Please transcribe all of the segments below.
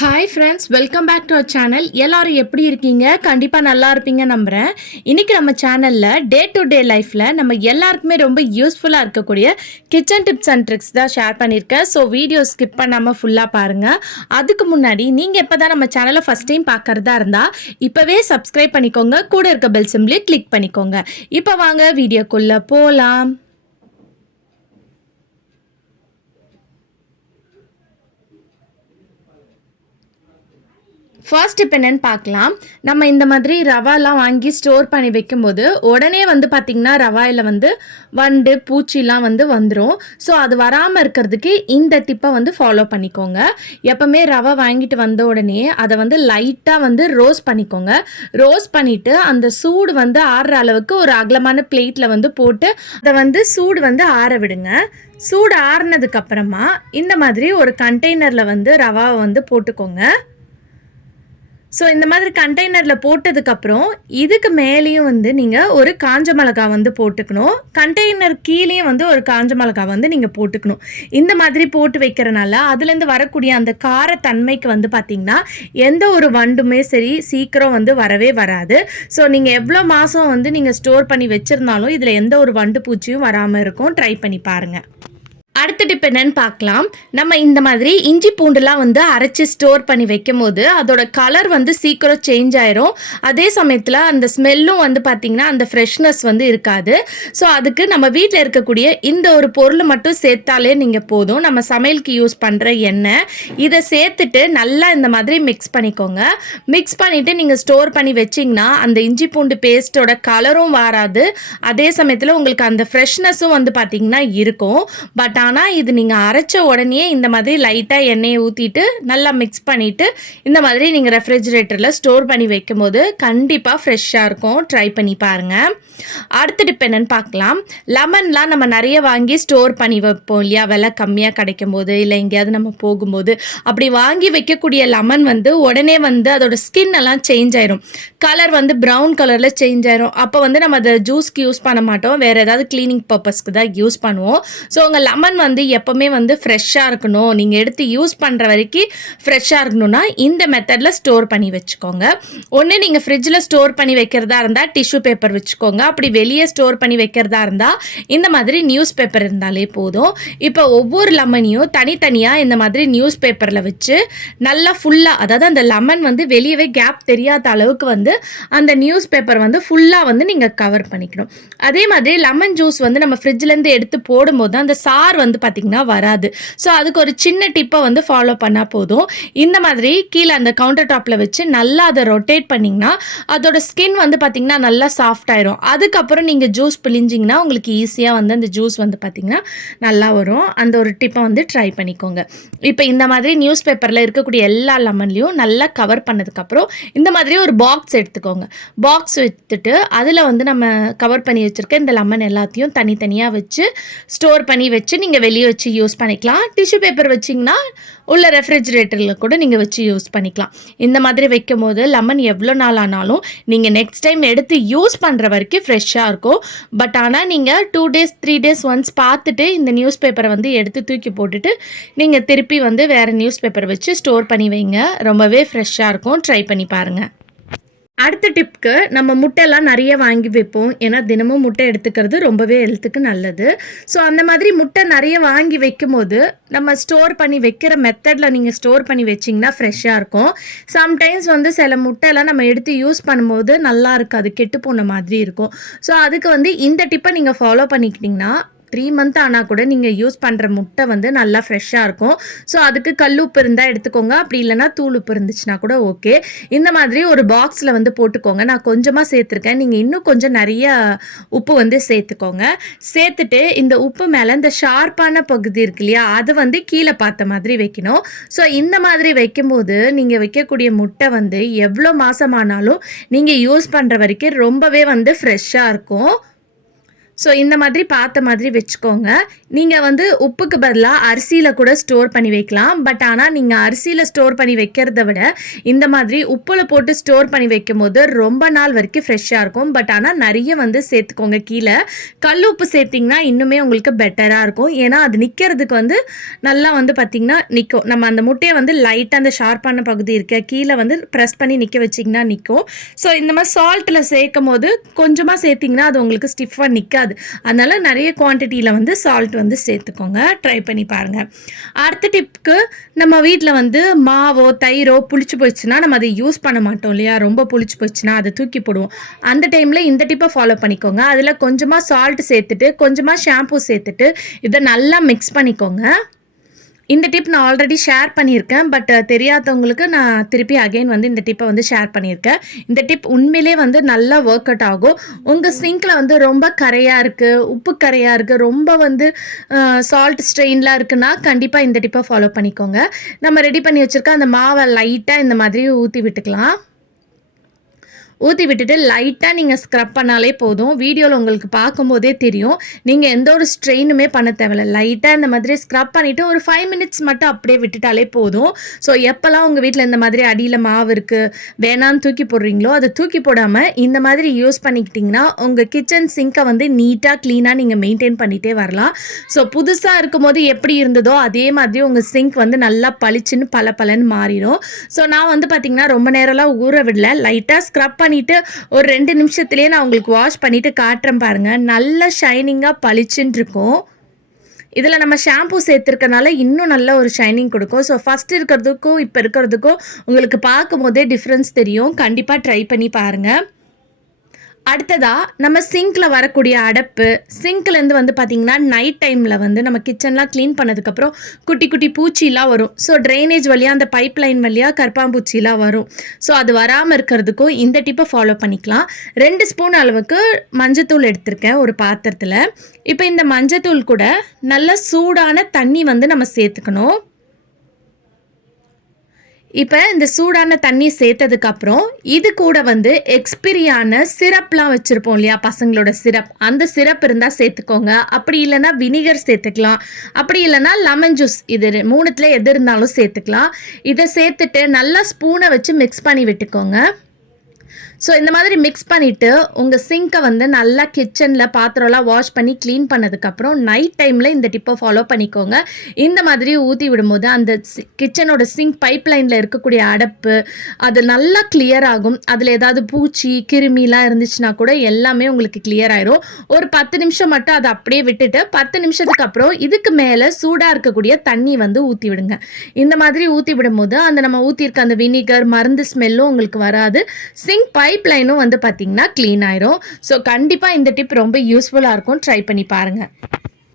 Hi friends, welcome back to our channel. எல்லாரும் எப்படி இருக்கீங்க? கண்டிப்பாக நல்லா இருப்பீங்க நம்புகிறேன். இன்றைக்கி நம்ம சேனலில் டே டு டே லைஃப்பில் நம்ம எல்லாருக்குமே ரொம்ப யூஸ்ஃபுல்லாக இருக்கக்கூடிய கிச்சன் டிப்ஸ் அண்ட் ட்ரிக்ஸ் தான் ஷேர் பண்ணியிருக்கேன். ஸோ வீடியோ ஸ்கிப் பண்ணாமல் ஃபுல்லாக பாருங்கள். அதுக்கு முன்னாடி நீங்கள் எப்போ தான் நம்ம சேனலை ஃபஸ்ட் டைம் பார்க்குறதா இருந்தால் இப்போவே சப்ஸ்கிரைப் பண்ணிக்கோங்க. கூட இருக்க பெல் சிம்பிளை கிளிக் பண்ணிக்கோங்க. இப்போ வாங்க வீடியோக்குள்ளே போகலாம். ஃபர்ஸ்ட் இப்போ என்னென்னு பார்க்கலாம். நம்ம இந்த மாதிரி ரவாலாம் வாங்கி ஸ்டோர் பண்ணி வைக்கும்போது உடனே பார்த்திங்கன்னா ரவாயில் வண்டு பூச்சிலாம் வந்துடும். ஸோ அது வராமல் இருக்கிறதுக்கு இந்த டிப்பை ஃபாலோ பண்ணிக்கோங்க. எப்போவுமே ரவை வாங்கிட்டு வந்த உடனே அதை லைட்டாக ரோஸ்ட் பண்ணிக்கோங்க. ரோஸ்ட் பண்ணிவிட்டு அந்த சூடு ஆறுற அளவுக்கு ஒரு அகலமான பிளேட்டில் போட்டு அதை சூடு ஆற விடுங்க. சூடு ஆறுனதுக்கப்புறமா இந்த மாதிரி ஒரு கண்டெய்னரில் ரவாவை போட்டுக்கோங்க. ஸோ இந்த மாதிரி கண்டெய்னரில் போட்டதுக்கப்புறம் இதுக்கு மேலேயும் நீங்கள் ஒரு காஞ்ச மிளகா போட்டுக்கணும். கண்டெய்னர் கீழேயும் ஒரு காஞ்ச மிளகா நீங்கள் போட்டுக்கணும். இந்த மாதிரி போட்டு வைக்கிறனால அதுலேருந்து வரக்கூடிய அந்த காரத்தன்மைக்கு பார்த்திங்கன்னா எந்த ஒரு வண்டுமே சரி சீக்கிரம் வரவே வராது. ஸோ நீங்கள் எவ்வளோ மாதம் நீங்கள் ஸ்டோர் பண்ணி வச்சுருந்தாலும் இதில் எந்த ஒரு வண்டு பூச்சியும் வராமல் இருக்கும். ட்ரை பண்ணி பாருங்கள். அடுத்த டிப் என்னன்னு பார்க்கலாம். நம்ம இந்த மாதிரி இஞ்சி பூண்டுலாம் அரைச்சி ஸ்டோர் பண்ணி வைக்கும் போது அதோட கலர் சீக்கிரம் சேஞ்ச் ஆயிரும். அதே சமயத்தில் அந்த ஸ்மெல்லும் பார்த்திங்கன்னா அந்த ஃப்ரெஷ்னஸ் இருக்காது. ஸோ அதுக்கு நம்ம வீட்டில் இருக்கக்கூடிய இந்த ஒரு பொருள் மட்டும் சேர்த்தாலே நீங்கள் போதும். நம்ம சமையலுக்கு யூஸ் பண்ணுற எண்ணெய் இதை சேர்த்துட்டு நல்லா இந்த மாதிரி மிக்ஸ் பண்ணிக்கோங்க. மிக்ஸ் பண்ணிவிட்டு நீங்கள் ஸ்டோர் பண்ணி வச்சிங்கன்னா அந்த இஞ்சி பூண்டு பேஸ்ட்டோட கலரும் வராது. அதே சமயத்தில் உங்களுக்கு அந்த ஃப்ரெஷ்னஸும் பார்த்திங்கன்னா இருக்கும். பட் ஆனால் இது நீங்கள் அரைச்ச உடனே இந்த மாதிரி லைட்டாக எண்ணெயை ஊற்றிட்டு நல்லா மிக்ஸ் பண்ணிவிட்டு இந்த மாதிரி நீங்கள் ரெஃப்ரிஜிரேட்டரில் ஸ்டோர் பண்ணி வைக்கும் போது கண்டிப்பாக ஃப்ரெஷ்ஷாக இருக்கும். ட்ரை பண்ணி பாருங்கள். அடுத்த டிப் என்னென்னு பார்க்கலாம். லெமன்லாம் நம்ம நிறைய வாங்கி ஸ்டோர் பண்ணி வைப்போம் இல்லையா, விலை கம்மியாக கிடைக்கும் போது இல்லை எங்கேயாவது நம்ம போகும்போது. அப்படி வாங்கி வைக்கக்கூடிய லெமன் உடனே அதோட ஸ்கின் எல்லாம் சேஞ்ச் ஆயிரும். கலர் ப்ரௌன் கலரில் சேஞ்ச் ஆயிரும். அப்போ நம்ம அதை ஜூஸ்க்கு யூஸ் பண்ண மாட்டோம், வேறு ஏதாவது க்ளீனிங் பர்பஸ்க்கு தான் யூஸ் பண்ணுவோம். ஸோ உங்கள் லெமன் எப்போவுமே ஃப்ரெஷ்ஷாக இருக்கணும், நீங்கள் எடுத்து யூஸ் பண்ணுற வரைக்கும் ஃப்ரெஷ்ஷாக இருக்கணும்னா இந்த மெத்தடில் ஸ்டோர் பண்ணி வச்சுக்கோங்க. ஒன்று நீங்கள் ஃப்ரிட்ஜில் ஸ்டோர் பண்ணி வைக்கிறதா இருந்தால் டிஷ்யூ பேப்பர் வச்சுக்கோங்க. அப்படி வெளியே ஸ்டோர் பண்ணி வைக்கிறதா இருந்தால் இந்த மாதிரி நியூஸ் பேப்பர் இருந்தாலே போதும். இப்போ ஒவ்வொரு லெமனையும் தனித்தனியாக இந்த மாதிரி நியூஸ் பேப்பரில் வச்சு நல்லா ஃபுல்லாக, அதாவது அந்த லெமன் வெளியவே கேப் தெரியாத அளவுக்கு அந்த நியூஸ் பேப்பர் ஃபுல்லாக நீங்கள் கவர் பண்ணிக்கணும். அதே மாதிரி லெமன் ஜூஸ் நம்ம ஃப்ரிட்ஜ்லேருந்து எடுத்து போடும்போது அந்த சார் பார்த்திங்கன்னா வராது. ஸோ அதுக்கு ஒரு சின்ன டிப்பை ஃபாலோ பண்ணால் போதும். இந்த மாதிரி கீழே அந்த கவுண்டர் டாப்பில் வச்சு நல்லா அதை ரொட்டேட் பண்ணிங்கன்னா அதோட ஸ்கின் பார்த்திங்கன்னா நல்லா சாஃப்ட் ஆயிரும். அதுக்கப்புறம் நீங்கள் ஜூஸ் பிழிஞ்சிங்கன்னா உங்களுக்கு ஈஸியாக அந்த ஜூஸ் பார்த்திங்கன்னா நல்லா வரும். அந்த ஒரு டிப்பை ட்ரை பண்ணிக்கோங்க. இப்போ இந்த மாதிரி நியூஸ் பேப்பரில் இருக்கக்கூடிய எல்லா லெமன்லையும் நல்லா கவர் பண்ணதுக்கப்புறம் இந்த மாதிரி ஒரு பாக்ஸ் எடுத்துக்கோங்க. பாக்ஸ் எடுத்துட்டு அதில் நம்ம கவர் பண்ணி வச்சுருக்க இந்த லெமன் எல்லாத்தையும் தனித்தனியாக வச்சு ஸ்டோர் பண்ணி வச்சு நீங்கள் வெளியே வச்சு யூஸ் பண்ணிக்கலாம். டிஷ்யூ பேப்பர் வச்சிங்கன்னா உள்ள ரெஃப்ரிஜிரேட்டரில் கூட நீங்கள் வச்சு யூஸ் பண்ணிக்கலாம். இந்த மாதிரி வைக்கும் போது லெமன் எவ்வளோ நாள் ஆனாலும் நீங்கள் நெக்ஸ்ட் டைம் எடுத்து யூஸ் பண்ணுற வரைக்கும் ஃப்ரெஷ்ஷாக இருக்கும். பட் ஆனால் நீங்கள் 2 days 3 days ஒன்ஸ் பார்த்துட்டு இந்த நியூஸ் பேப்பரை எடுத்து தூக்கி போட்டுட்டு நீங்கள் திருப்பி வேறு நியூஸ் பேப்பர் வச்சு ஸ்டோர் பண்ணி வைங்க. ரொம்பவே ஃப்ரெஷ்ஷாக இருக்கும். ட்ரை பண்ணி பாருங்கள். அடுத்த டிப்க்கு, நம்ம முட்டைலாம் நிறைய வாங்கி வைப்போம். ஏன்னா தினமும் முட்டை எடுத்துக்கிறது ரொம்பவே ஹெல்த்துக்கு நல்லது. ஸோ அந்த மாதிரி முட்டை நிறைய வாங்கி வைக்கும் போது நம்ம ஸ்டோர் பண்ணி வைக்கிற மெத்தடில் நீங்கள் ஸ்டோர் பண்ணி வச்சிங்கன்னா ஃப்ரெஷ்ஷாக இருக்கும். சம்டைம்ஸ் சில முட்டையெல்லாம் நம்ம எடுத்து யூஸ் பண்ணும்போது நல்லா இருக்காது, கெட்டு போன மாதிரி இருக்கும். ஸோ அதுக்கு இந்த டிப்பை நீங்கள் ஃபாலோ பண்ணிக்கிட்டிங்கன்னா 3 month ஆனால் கூட நீங்கள் யூஸ் பண்ணுற முட்டை நல்லா ஃப்ரெஷ்ஷாக இருக்கும். ஸோ அதுக்கு கல் உப்பு இருந்தால் எடுத்துக்கோங்க, அப்படி இல்லைனா தூள் உப்பு இருந்துச்சுன்னா கூட ஓகே. இந்த மாதிரி ஒரு பாக்ஸில் போட்டுக்கோங்க. நான் கொஞ்சமாக சேர்த்துருக்கேன், நீங்கள் இன்னும் கொஞ்சம் நிறைய உப்பு சேர்த்துக்கோங்க. சேர்த்துட்டு இந்த உப்பு மேலே இந்த ஷார்ப்பான பகுதி இருக்கு இல்லையா, அது கீழே பார்த்த மாதிரி வைக்கணும். ஸோ இந்த மாதிரி வைக்கும்போது நீங்கள் வைக்கக்கூடிய முட்டை எவ்வளோ மாதமானாலும் நீங்கள் யூஸ் பண்ணுற வரைக்கும் ரொம்பவே ஃப்ரெஷ்ஷாக இருக்கும். ஸோ இந்த மாதிரி பார்த்த மாதிரி வச்சுக்கோங்க. நீங்கள் வந்து உப்புக்கு பதிலாக அரிசியில் கூட ஸ்டோர் பண்ணி வைக்கலாம். பட் ஆனால் நீங்கள் அரிசியில் ஸ்டோர் பண்ணி வைக்கிறத விட இந்த மாதிரி உப்பில் போட்டு ஸ்டோர் பண்ணி வைக்கும் போது ரொம்ப நாள் வரைக்கும் ஃப்ரெஷ்ஷாக இருக்கும். பட் ஆனால் நிறைய வந்து சேர்த்துக்கோங்க. கீழே கல் உப்பு சேர்த்திங்கன்னா இன்னுமே உங்களுக்கு பெட்டராக இருக்கும். ஏன்னா அது நிற்கிறதுக்கு வந்து நல்லா வந்து பார்த்திங்கன்னா நிற்கும். நம்ம அந்த முட்டையை வந்து லைட்டாக அந்த ஷார்ப்பான பகுதி இருக்க கீழே வந்து ப்ரெஸ் பண்ணி நிற்க வச்சிங்கன்னா நிற்கும். ஸோ இந்த மாதிரி சால்ட்டில் சேர்க்கும் போது கொஞ்சமாக சேர்த்திங்கன்னா அது உங்களுக்கு ஸ்டிஃபாக நிற்காது. அதனால் நிறைய குவான்டிட்டியில் வந்து சால்ட் வந்து சேர்த்துக்கோங்க. ட்ரை பண்ணி பாருங்கள். அடுத்த டிப்புக்கு நம்ம வீட்டில் வந்து மாவோ தயிரோ புளிச்சு போயிடுச்சுன்னா நம்ம அதை யூஸ் பண்ண மாட்டோம் இல்லையா? ரொம்ப புளிச்சு போயிடுச்சுன்னா அதை தூக்கி போடுவோம். அந்த டைமில் இந்த டிப்பை ஃபாலோ பண்ணிக்கோங்க. அதில் கொஞ்சமாக சால்ட் சேர்த்துட்டு கொஞ்சமாக ஷாம்பூ சேர்த்துட்டு இதை நல்லா மிக்ஸ் பண்ணிக்கோங்க. இந்த டிப் நான் ஆல்ரெடி ஷேர் பண்ணியிருக்கேன். பட் தெரியாதவங்களுக்கு நான் திருப்பி அகைன் வந்து இந்த டிப்பை வந்து ஷேர் பண்ணியிருக்கேன். இந்த டிப் உண்மையிலே வந்து நல்லா ஒர்க் அவுட் ஆகும். உங்கள் சிங்கில் வந்து ரொம்ப கரையாக இருக்குது, உப்பு கரையாக இருக்குது, ரொம்ப வந்து சால்ட் ஸ்ட்ரெயின்லாம் இருக்குன்னா கண்டிப்பாக இந்த டிப்பை ஃபாலோ பண்ணிக்கோங்க. நம்ம ரெடி பண்ணி வச்சுருக்க அந்த மாவை லைட்டாக இந்த மாதிரி ஊற்றி விட்டுக்கலாம். ஊற்றி விட்டுட்டு லைட்டாக நீங்கள் ஸ்க்ரப் பண்ணாலே போதும். வீடியோவில் உங்களுக்கு பார்க்கும்போதே தெரியும். நீங்கள் எந்த ஒரு ஸ்ட்ரெயினுமே பண்ண தேவையில்ல. லைட்டாக இந்த மாதிரி ஸ்க்ரப் பண்ணிவிட்டு ஒரு 5 மினிட்ஸ் மட்டும் அப்படியே விட்டுட்டாலே போதும். ஸோ எப்போல்லாம் உங்கள் வீட்டில் இந்த மாதிரி அடியில் மாவு இருக்குது வேணான்னு தூக்கி போடுறீங்களோ அதை தூக்கி போடாமல் இந்த மாதிரி யூஸ் பண்ணிக்கிட்டிங்கன்னா உங்கள் கிச்சன் சிங்கை வந்து நீட்டாக க்ளீனாக நீங்கள் மெயின்டைன் பண்ணிகிட்டே வரலாம். ஸோ புதுசாக இருக்கும் போது எப்படி இருந்ததோ அதே மாதிரி உங்கள் சிங்க் வந்து நல்லா பளிச்சுன்னு பளபளன்னு மாறிடும். ஸோ நான் வந்து பார்த்திங்கன்னா ரொம்ப நேரம்லாம் ஊற விடல. லைட்டாக ஸ்க்ரப் பண்ணிட்டு ஒரு 2 நிமிஷத்துலயே நான் உங்களுக்கு வாஷ் பண்ணிட்டு காட்டுறேன் பாருங்க. நல்ல ஷைனிங்கா பளிச்சுன்னு இருக்கும். இதில் நம்ம ஷாம்பூ சேர்த்துருக்கனால இன்னும் நல்ல ஒரு ஷைனிங் கொடுக்கும். ஸோ ஃபஸ்ட் இருக்கிறதுக்கும் இப்போ இருக்கிறதுக்கும் உங்களுக்கு பார்க்கும் போதே டிஃப்ரென்ஸ் தெரியும். கண்டிப்பாக ட்ரை பண்ணி பாருங்கள். அடுத்ததாக நம்ம சிங்கில் வரக்கூடிய அடப்பு, சிங்க்லேருந்து வந்து பார்த்திங்கன்னா நைட் டைமில் வந்து நம்ம கிச்சன்லாம் க்ளீன் பண்ணதுக்கப்புறம் குட்டி குட்டி பூச்சிலாம் வரும். ஸோ ட்ரைனேஜ் வழியாக அந்த பைப் லைன் வழியாக கற்பாம்பூச்சிலாம் வரும். ஸோ அது வராமல் இருக்கிறதுக்கும் இந்த டிப்பை ஃபாலோ பண்ணிக்கலாம். 2 ஸ்பூன் அளவுக்கு மஞ்சத்தூள் எடுத்திருக்கேன் ஒரு பாத்திரத்தில். இப்போ இந்த மஞ்சத்தூள் கூட நல்ல சூடான தண்ணி வந்து நம்ம சேர்த்துக்கணும். இப்போ இந்த சூடான தண்ணி சேர்த்ததுக்கப்புறம் இது கூட வந்து எக்ஸ்பிரியான சிரப்லாம் வச்சுருப்போம் இல்லையா, பசங்களோட சிரப், அந்த சிரப் இருந்தால் சேர்த்துக்கோங்க. அப்படி இல்லைன்னா வினிகர் சேர்த்துக்கலாம். அப்படி இல்லைன்னா லெமன் ஜூஸ், இது 3த்தில் எது இருந்தாலும் சேர்த்துக்கலாம். இதை சேர்த்துட்டு நல்லா ஸ்பூனை வச்சு மிக்ஸ் பண்ணி விட்டுக்கோங்க. ஸோ இந்த மாதிரி மிக்ஸ் பண்ணிவிட்டு உங்கள் சிங்கை வந்து நல்லா கிச்சனில் பாத்திரம்லாம் வாஷ் பண்ணி க்ளீன் பண்ணதுக்கப்புறம் நைட் டைமில் இந்த டிப்பை ஃபாலோ பண்ணிக்கோங்க. இந்த மாதிரி ஊற்றி விடும்போது அந்த கிச்சனோட சிங்க் பைப் லைனில் இருக்கக்கூடிய அடப்பு அது நல்லா கிளியர் ஆகும். அதில் ஏதாவது பூச்சி கிருமிலாம் இருந்துச்சுன்னா கூட எல்லாமே உங்களுக்கு கிளியர் ஆயிரும். ஒரு 10 நிமிஷம் மட்டும் அதை அப்படியே விட்டுட்டு 10 நிமிஷத்துக்கு அப்புறம் இதுக்கு மேலே சூடாக இருக்கக்கூடிய தண்ணி வந்து ஊற்றி விடுங்க. இந்த மாதிரி ஊற்றி விடும்போது அந்த நம்ம ஊற்றிருக்க அந்த வினிகர் மருந்து ஸ்மெல்லும் உங்களுக்கு வராது. சிங்க் பைப் லைனும் வந்து பார்த்தீங்கன்னா க்ளீன் ஆயிரும். ஸோ கண்டிப்பாக இந்த டிப் ரொம்ப யூஸ்ஃபுல்லாக இருக்கும். ட்ரை பண்ணி பாருங்கள்.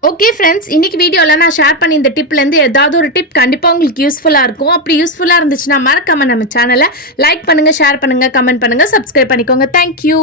ஓகே ஃப்ரெண்ட்ஸ், இன்றைக்கி வீடியோவில் நான் ஷேர் பண்ணி இந்த டிப்லேருந்து ஏதாவது ஒரு டிப் கண்டிப்பாக உங்களுக்கு யூஸ்ஃபுல்லாக இருக்கும். அப்படி யூஸ்ஃபுல்லாக இருந்துச்சுன்னா மறக்காமல் நம்ம சேனலை லைக் பண்ணுங்கள், ஷேர் பண்ணுங்கள், கமெண்ட் பண்ணுங்கள், சப்ஸ்கிரைப் பண்ணிக்கோங்க. தேங்க்யூ.